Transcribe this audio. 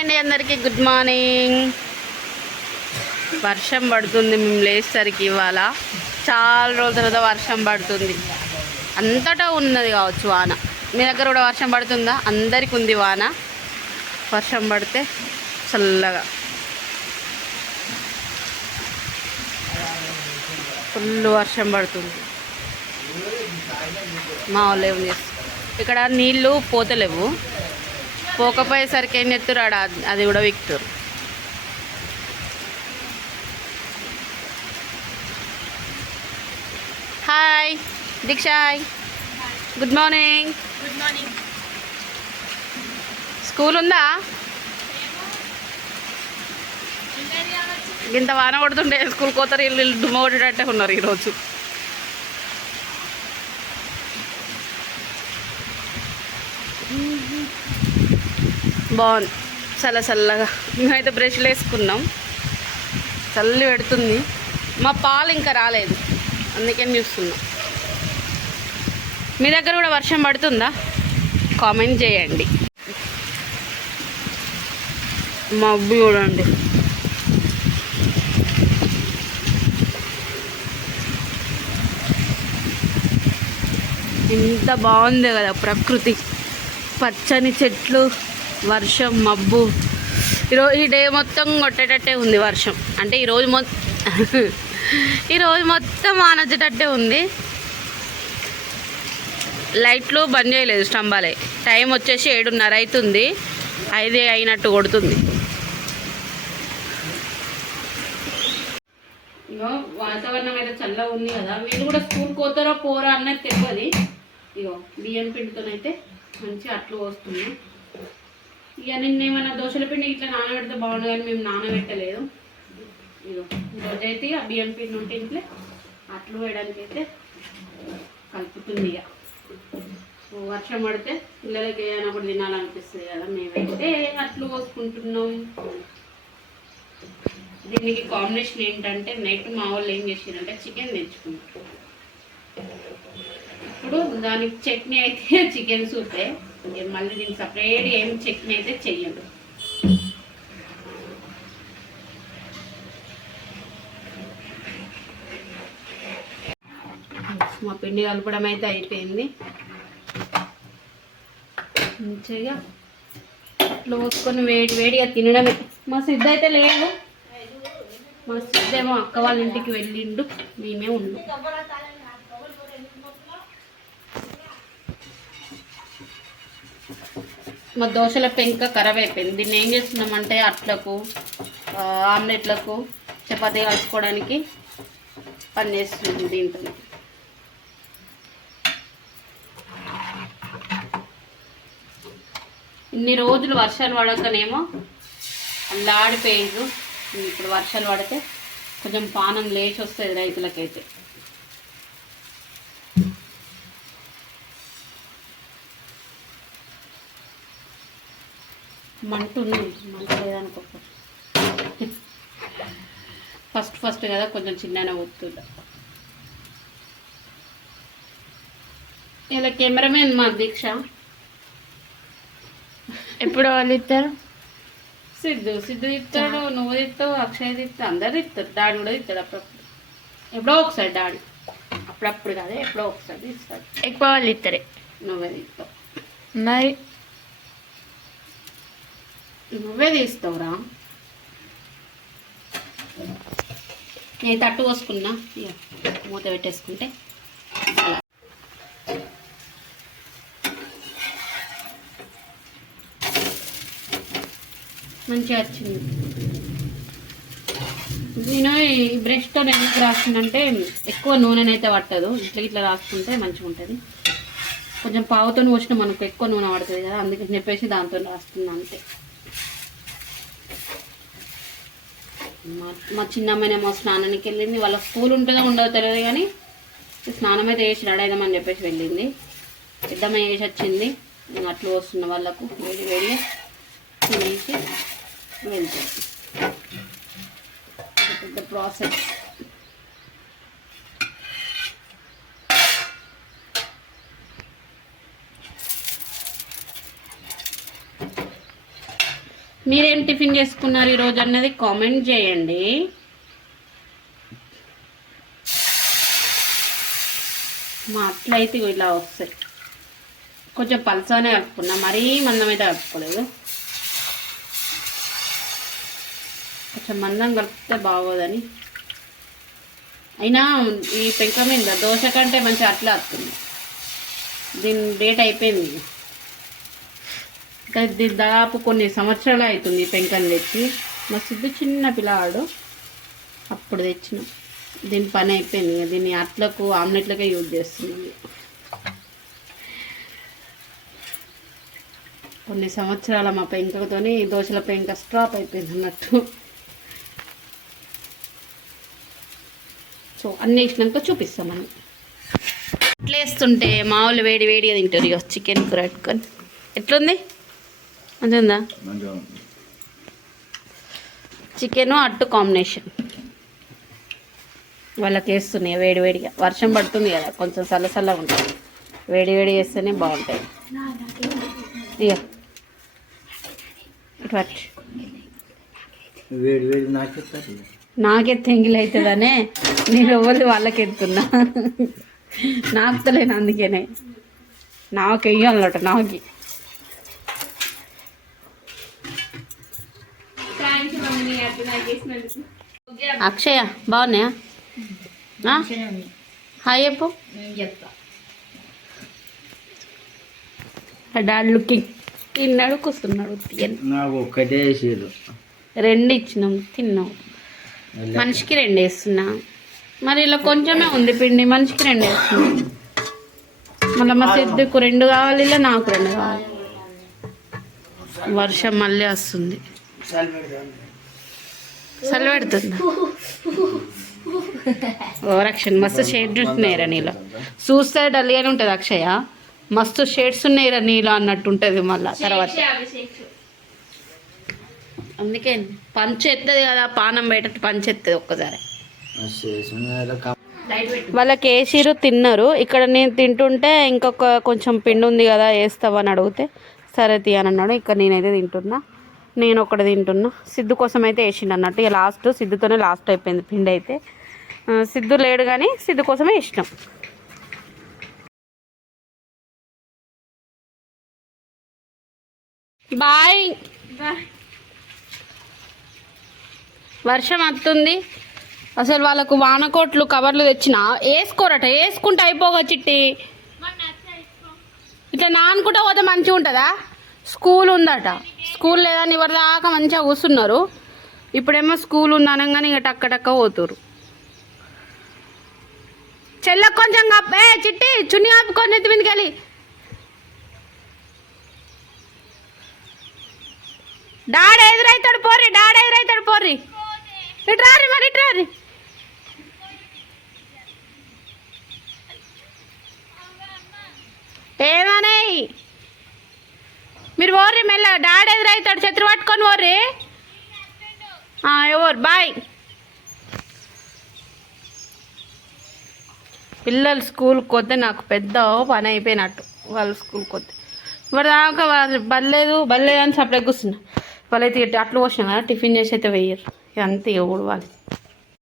అండి అందరికీ good morning. వర్షం పడుతుంది మేము లేచేసరికి. ఇవాళ చాలా రోజుల తర్వాత వర్షం పడుతుంది. అంతటా ఉన్నది కావచ్చు వాన. మీ దగ్గర కూడా వర్షం పడుతుందా? అందరికి ఉంది వాన. వర్షం పడితే చల్లగా ఫుల్ వర్షం పడుతుంది. మా వాళ్ళు ఏం చేస్తారు, ఇక్కడ నీళ్ళు పోతలేవు. పోకపోయేసరికి ఏం చెప్తారు, ఆడ అది కూడా విక్తురు. హాయ్ దీక్షాయ్, good morning. Good morning. School ఉందా? ఇంత వాన కొడుతుంటే స్కూల్కి పోతారు. వీళ్ళు దుమ్మ కొట్టేటట్టే ఉన్నారు ఈరోజు. బాగుంది చల్లగా. మేమైతే బ్రష్లు వేసుకున్నాం. చల్లి పెడుతుంది. మా పాలు ఇంకా రాలేదు, అందుకని చూస్తున్నాం. మీ దగ్గర కూడా వర్షం పడుతుందా? కామెంట్ చేయండి. మబ్బు చూడండి. ఎంత బాగుంది కదా ప్రకృతి. పచ్చని చెట్లు, వర్షం, మబ్బు. ఈ డే మొత్తం కొట్టేటట్టే ఉంది వర్షం. అంటే ఈరోజు మొత్తం వానొచ్చేటట్టే ఉంది. లైట్లు బంద్ చేయలేదు స్తంభాలే. టైం వచ్చేసి 7:30 అవుతుంది. 5 అయినట్టు కొడుతుంది. ఇగో వాతావరణం అయితే చల్లగా ఉంది కదా. వీళ్ళు కూడా స్కూల్కి పోతారో పోరా అన్నది తెలియదు. ఇగో బియ్యం పిండితోనైతే మంచిగా అట్లు వస్తుంది. ఇక నిన్న ఏమైనా దోశల పిండి ఇట్లా నానబెడితే బాగుండు, కానీ మేము నానబెట్టలేదు. ఇగో ఈరోజైతే ఆ బియ్యం పిండి ఉంటే ఇంట్లో అట్లు వేయడానికి అయితే కలుపుతుంది. ఇక వర్షం పడితే పిల్లలకి ఏమైనా తినాలనిపిస్తుంది కదా, మేమైతే అట్లు పోసుకుంటున్నాం. దీనికి కాంబినేషన్ ఏంటంటే, నైట్ మా వాళ్ళు ఏం చేసారంటే చికెన్ తెచ్చుకున్నారు. ఇప్పుడు దానికి చట్నీ అయితే చికెన్ సూపే. మళ్ళీ దీనికి సపరేట్ ఏం చట్నీ అయితే చెయ్యదు. మా పిండి కలపడం అయితే అయిపోయింది. మంచిగా అట్లా పోసుకొని వేడిగా తినడమే. మా సిద్ధ అయితే లేదు. మా సిద్ధ ఏమో అక్క వాళ్ళ ఇంటికి వెళ్ళిండు, మేమే ఉన్నాం. మా దోశల పెంక ఖరాబ్ అయిపోయింది. దీన్ని ఏం చేస్తున్నామంటే అట్లకు, ఆమ్లెట్లకు, చపాతీ కలుపుకోవడానికి పని చేస్తుంది. దీంతో ఇన్ని రోజులు వర్షాలు పడకనేమో అల్లాడిపోయిండ్రు. ఇప్పుడు వర్షాలు పడితే కొంచెం పానం లేచి వస్తుంది రైతులకైతే. మంట లేదనుకో. ఫస్ట్ కదా కొంచెం చిన్ననే వస్తుందా. ఇలా కెమెరామెన్ మా దీక్ష. ఎప్పుడు వాళ్ళు ఇస్తారు? సిద్ధు తిస్తాడు, నువ్వు తిస్తావు, అక్షయ్ తిస్తావు, అందరు తిస్తారు. డాడీ కూడా తిస్తాడు అప్పుడప్పుడు. ఎప్పుడో ఒకసారి డాడీ, అప్పుడప్పుడు కాదే ఎప్పుడో ఒకసారి తీస్తాడు. ఎక్కువ వాళ్ళు ఇస్తారే. నువ్వే తీస్తావు. మరి నువ్వే తీస్తావురా. నేను తట్టు పోసుకున్నా, మూత పెట్టేసుకుంటే అలా మంచిగా వచ్చింది. నేను ఈ బ్రష్తో ఎందుకు రాస్తుందంటే ఎక్కువ నూనెనైతే పట్టదు. ఇట్లా రాసుకుంటే మంచిగా ఉంటుంది. కొంచెం పావుతో పోసిన మనకు ఎక్కువ నూనె పడుతుంది కదా, అందుకని చెప్పేసి దాంతో రాస్తున్నా అంతే. మా చిన్నమ్మాయినేమో స్నానానికి వెళ్ళింది. వాళ్ళ స్కూల్ ఉంటుందో ఉండదో తెలియదు, కానీ స్నానం అయితే చేసి రెడైదామని చెప్పేసి వెళ్ళింది. పెద్దమ్మాయి చేసి వచ్చింది. నేను అట్లు వస్తున్న వాళ్ళకు వేడిగా తినేసి వెళ్తుంది. పెద్ద ప్రాసెస్. మీరేం టిఫిన్ చేసుకున్నారు ఈరోజు అన్నది కామెంట్ చేయండి. మా అట్లయితే ఇలా వస్తాయి. కొంచెం పలసానే కలుపుకున్నా, మరీ మందమైతే కలుపుకోలేదు. కొంచెం మందం కలిపితే బాగోదని. అయినా ఈ పెంక మీద దోశ కంటే మంచి అట్లా వస్తుంది. దీని డేట్ అయిపోయింది. ఇంకా దీని దాదాపు కొన్ని సంవత్సరాలు అవుతుంది పెంకని తెచ్చి. మా సిద్ధు చిన్న పిల్లవాడు అప్పుడు తెచ్చినాం. దీని పని అయిపోయింది. దీన్ని అట్లకు ఆమ్లెట్లకే యూజ్ చేస్తుంది. కొన్ని సంవత్సరాల మా పెంకతోని దోశల పెంక స్టాప్ అయిపోయింది అన్నట్టు. సో అన్నీ వేసినాక చూపిస్తాం మనం. అట్లా వేస్తుంటే మామూలు వేడి వేడిగా తింటారు. ఇక చికెన్ కూర పెట్టుకొని ఎట్లుంది? మంచిగా చికెను అట్టు కాంబినేషన్ వాళ్ళకి వేస్తున్నాయి వేడి వేడిగా. వర్షం పడుతుంది కదా, కొంచెం చల్లగా ఉంటుంది. వేడి వేడి వేస్తేనే బాగుంటాయి. ఇక ఇటు పట్టి వేడి వేడి నాకే తెంగిల్ అవుతుందనే నేను ఎవరు వాళ్ళకి ఎత్తున్నా. నాకుతలేను, అందుకనే నాకు వెయ్యాలన్నట. నాకు అక్షయ బాగున్నాయా? హాయ్ చెప్పు. Dad looking. తిన్నాడు, కూర్చున్నాడు. నాకు ఒక్కటే వేసారు, 2 ఇచ్చినాం, తిన్నాం. మనిషికి 2 వేస్తున్నా. మరి ఇలా కొంచెమే ఉంది పిండి, మనిషికి 2 వేస్తున్నా. మళ్ళీ మా సిద్ధుకు 2 కావాలి, ఇలా నాకు 2 కావాలి. వర్షం మళ్ళీ వస్తుంది. చలి పెడుతుంది. ఓరక్షణ మస్తు షేడ్స్ ఉన్నాయిరా నీలో. చూస్తే డల్గానే ఉంటుంది అక్షయ. మస్తు షేడ్స్ ఉన్నాయిరా నీలో అన్నట్టు ఉంటుంది మళ్ళీ తర్వాత. అందుకే పంచు ఎత్తది కదా, పానం బయట పంచు ఎత్తది ఒక్కసారి. వాళ్ళకి వేసిరు, తిన్నారు. ఇక్కడ నేను తింటుంటే ఇంకొక కొంచెం పిండి ఉంది కదా వేస్తావని అడిగితే సరే తీయనన్నాడు. ఇక్కడ నేనైతే తింటున్నా. నేను ఒకటి తింటున్నా. సిద్ధు కోసం అయితే వేసిండు అన్నట్టు. ఇక లాస్ట్ సిద్ధుతోనే లాస్ట్ అయిపోయింది పిండి అయితే. సిద్ధు లేడు కానీ సిద్ధు కోసమే ఇష్టం. బాయ్. వర్షం వస్తుంది. అసలు వాళ్ళకు వానకోట్లు కవర్లు తెచ్చిన వేసుకోరట. వేసుకుంటే అయిపోగా చిట్టి. ఇట్లా నానుకుంటా పోతే మంచిగా ఉంటుందా? స్కూల్ ఉందట. స్కూల్ లేదని ఎవరి దాకా మంచిగా కూర్చున్నారు. ఇప్పుడేమో స్కూల్ ఉంది అనగానే ఇక టక్క పోతురు. చెల్లకు కొంచెం కప్పే చిట్టి, చున్ని ఆపుకొని ఎత్తి మీదకి వెళ్ళి. డాడీ ఎదురైతాడు పోర్రి, డాడీ ఎదురైతాడు పోర్రి. ఇటు రారి, మరి ఇటు రారి. ఏమనే మీరు ఓర్రి మెల్ల. డాడీ ఎదురైతాడు, చెత్రి పట్టుకొని ఓర్రి. ఎవరు బాయ్. పిల్లలు స్కూల్కి వస్తే నాకు పెద్ద పని అయిపోయినట్టు. వాళ్ళు స్కూల్కి వస్తే మరి దాకా బల్లేదు అని సపరేట్ కూర్చున్నా. వాళ్ళైతే అట్లు పోసినా కదా, టిఫిన్ చేసి అయితే వెయ్యరు. అంతే ఊడవాలి.